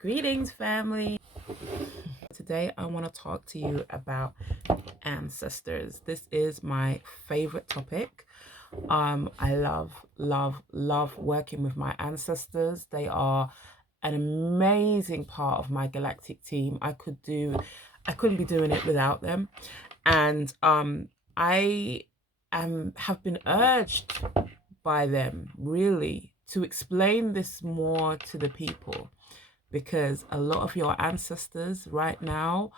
Greetings, family. Today, I want to talk to you about ancestors. This is my favorite topic. I love working with my ancestors. They are an amazing part of my galactic team. I couldn't be doing it without them. And I have been urged by them really to explain this more to the people, because a lot of your ancestors right now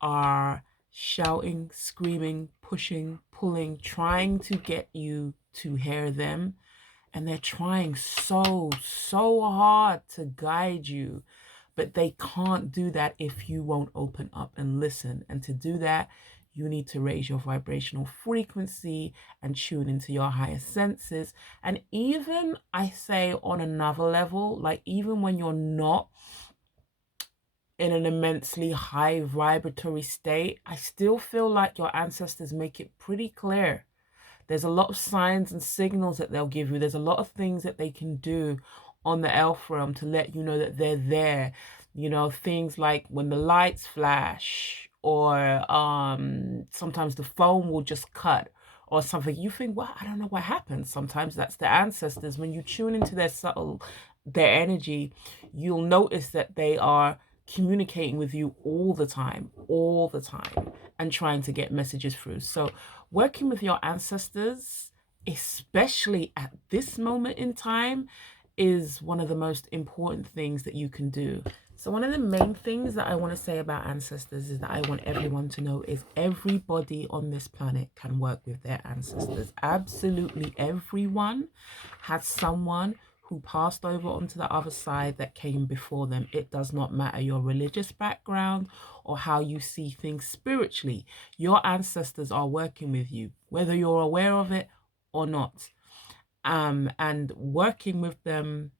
are shouting, screaming, pushing, pulling, trying to get you to hear them. And they're trying so hard to guide you, but they can't do that if you won't open up and listen. And to do that, you need to raise your vibrational frequency and tune into your higher senses. And even, I say, on another level, like even when you're not in an immensely high vibratory state, I still feel like your ancestors make it pretty clear. There's a lot of signs and signals that they'll give you. There's a lot of things that they can do on the elf realm to let you know that they're there. You know, things like when the lights flash, or sometimes the phone will just cut or something. You think, well, I don't know what happened. Sometimes that's the ancestors. When you tune into their energy, you'll notice that they are communicating with you all the time, and trying to get messages through. So working with your ancestors, especially at this moment in time, is one of the most important things that you can do. So one of the main things that I want to say about ancestors is that I want everyone to know is everybody on this planet can work with their ancestors. Absolutely everyone has someone who passed over onto the other side that came before them. It does not matter your religious background or how you see things spiritually. Your ancestors are working with you, whether you're aware of it or not. And working with them,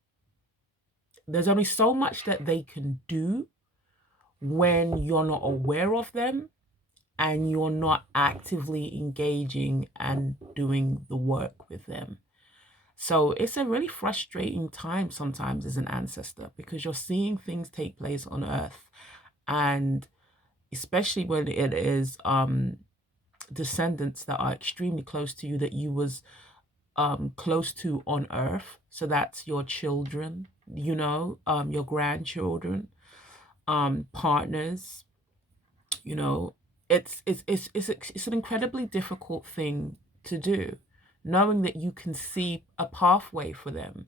there's only so much that they can do when you're not aware of them and you're not actively engaging and doing the work with them. So it's a really frustrating time sometimes as an ancestor, because you're seeing things take place on Earth, and especially when it is descendants that are extremely close to you, that you was close to on Earth. So that's your children, you know, your grandchildren, partners. You know, it's an incredibly difficult thing to do, knowing that you can see a pathway for them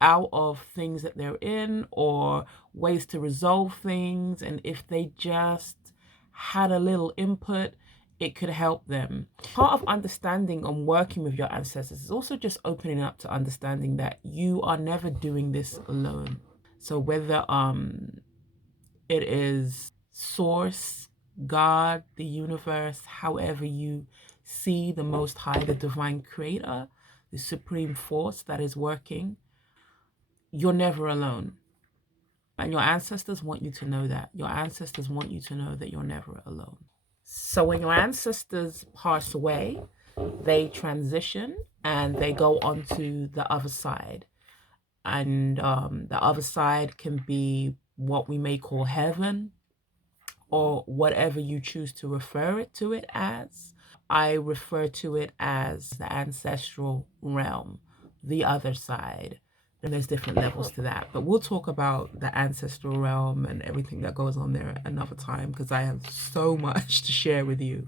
out of things that they're in, or ways to resolve things. And if they just had a little input, it could help them. Part of understanding and working with your ancestors is also just opening up to understanding that you are never doing this alone. So whether it is source, God, the universe, however you see the Most High, the divine creator, the supreme force that is working, you're never alone. And your ancestors want you to know that. Your ancestors want you to know that you're never alone. So when your ancestors pass away, they transition and they go on to the other side. And the other side can be what we may call heaven, or whatever you choose to refer to it as. I refer to it as the ancestral realm, the other side. And there's different levels to that. But we'll talk about the ancestral realm and everything that goes on there another time, because I have so much to share with you.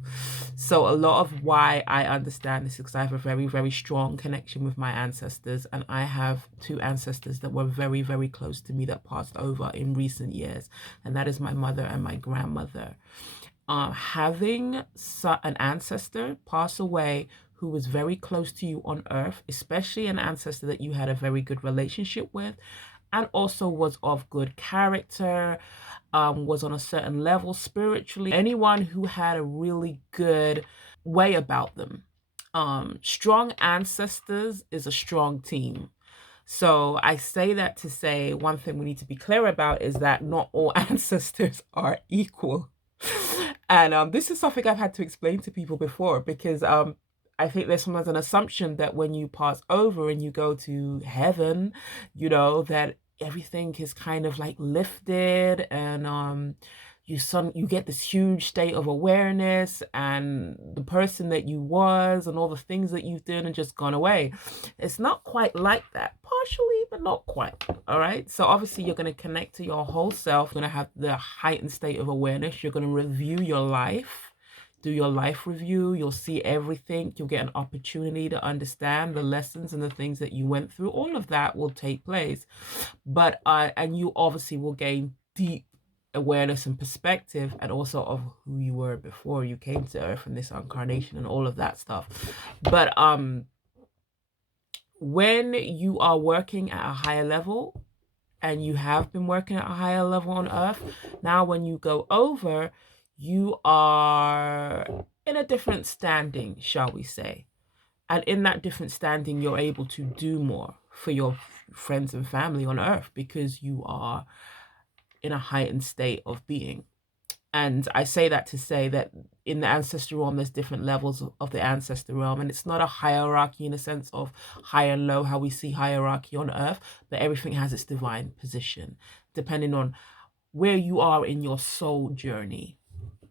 So a lot of why I understand this is because I have a very strong connection with my ancestors. And I have two ancestors that were very close to me that passed over in recent years. And that is my mother and my grandmother. Having an ancestor pass away who was very close to you on Earth, especially an ancestor that you had a very good relationship with, and also was of good character, was on a certain level spiritually, anyone who had a really good way about them. Strong ancestors is a strong team. So I say that to say one thing we need to be clear about is that not all ancestors are equal. And this is something I've had to explain to people before, because I think there's sometimes an assumption that when you pass over and you go to heaven, you know, that everything is kind of like lifted, and you get this huge state of awareness, and the person that you was and all the things that you've done and just gone away. It's not quite like that, partially, but not quite. All right, so obviously you're going to connect to your whole self. You're going to have the heightened state of awareness. You're going to review your life, do your life review. You'll see everything. You'll get an opportunity to understand the lessons and the things that you went through. All of that will take place, but and you obviously will gain deep awareness and perspective, and also of who you were before you came to earth in this incarnation and all of that stuff. But when you are working at a higher level, and you have been working at a higher level on earth, now when you go over, you are in a different standing, shall we say. And in that different standing, you're able to do more for your friends and family on earth, because you are in a heightened state of being. And I say that to say that in the ancestral realm, there's different levels of the ancestral realm, and it's not a hierarchy in a sense of high and low, how we see hierarchy on earth, but everything has its divine position, depending on where you are in your soul journey,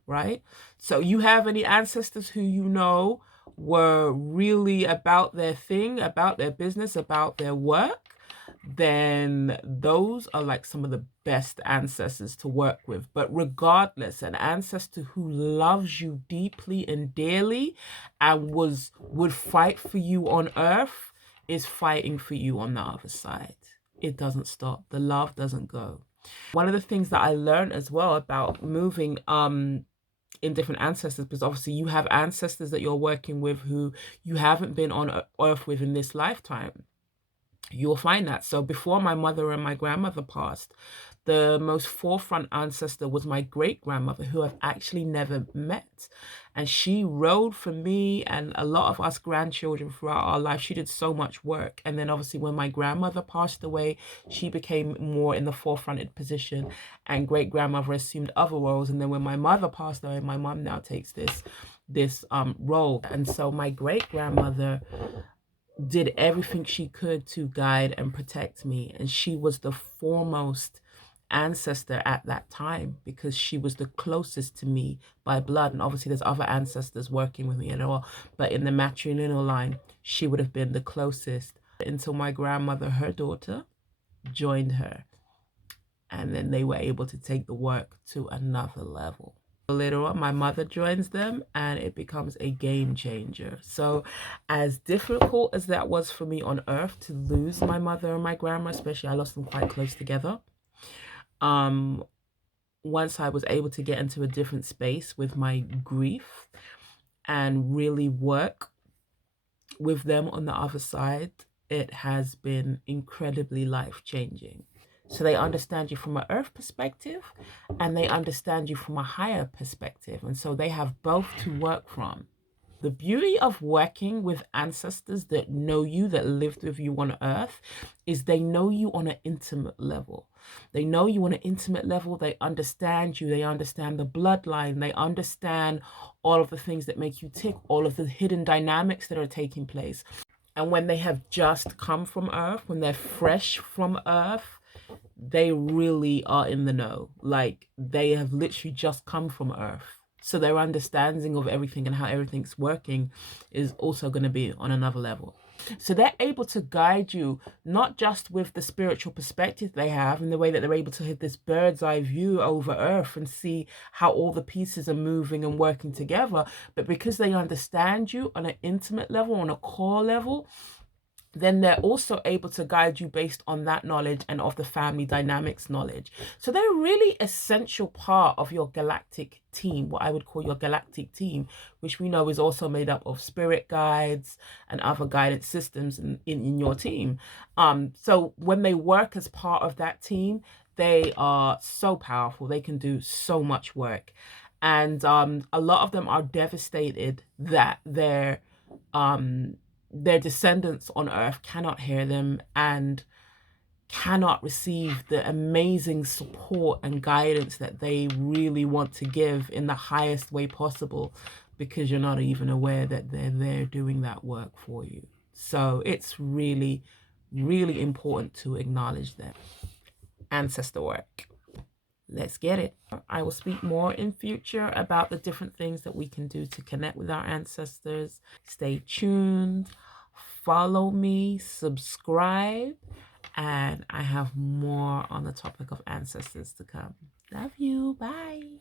right? So you have any ancestors who you know were really about their thing, about their business, about their work, then those are like some of the best ancestors to work with. But regardless, an ancestor who loves you deeply and dearly and would fight for you on earth is fighting for you on the other side. It doesn't stop. The love doesn't go. One of the things that I learned as well about moving in different ancestors, because obviously you have ancestors that you're working with who you haven't been on earth with in this lifetime. You'll find that. So before my mother and my grandmother passed, the most forefront ancestor was my great grandmother, who I've actually never met. And she rode for me and a lot of us grandchildren throughout our life. She did so much work. And then obviously when my grandmother passed away, she became more in the forefronted position, and great grandmother assumed other roles. And then when my mother passed away, my mom now takes this role. And so my great grandmother did everything she could to guide and protect me, and she was the foremost ancestor at that time, because she was the closest to me by blood. And obviously there's other ancestors working with me and all, but in the matrilineal line, she would have been the closest, until my grandmother, her daughter, joined her, and then they were able to take the work to another level. Later on, my mother joins them, and it becomes a game changer. So as difficult as that was for me on earth to lose my mother and my grandma, especially, I lost them quite close together. Once I was able to get into a different space with my grief and really work with them on the other side, it has been incredibly life-changing. So they understand you from an earth perspective, and they understand you from a higher perspective. And so they have both to work from. The beauty of working with ancestors that know you, that lived with you on earth, is they know you on an intimate level. They know you on an intimate level. They understand you. They understand the bloodline. They understand all of the things that make you tick, all of the hidden dynamics that are taking place. And when they have just come from earth, when they're fresh from earth, they really are in the know. Like, they have literally just come from earth. So their understanding of everything and how everything's working is also going to be on another level. So they're able to guide you, not just with the spiritual perspective they have, in the way that they're able to hit this bird's eye view over earth and see how all the pieces are moving and working together, but because they understand you on an intimate level, on a core level, then they're also able to guide you based on that knowledge and of the family dynamics knowledge. So they're a really essential part of your galactic team, what I would call your galactic team, which we know is also made up of spirit guides and other guidance systems in your team. So when they work as part of that team, they are so powerful. They can do so much work. And a lot of them are devastated that their descendants on earth cannot hear them and cannot receive the amazing support and guidance that they really want to give in the highest way possible, because you're not even aware that they're there doing that work for you. So it's really, really important to acknowledge them. ancestor work. Let's get it. I will speak more in future about the different things that we can do to connect with our ancestors. Stay tuned, follow me, subscribe, and I have more on the topic of ancestors to come. Love you. Bye.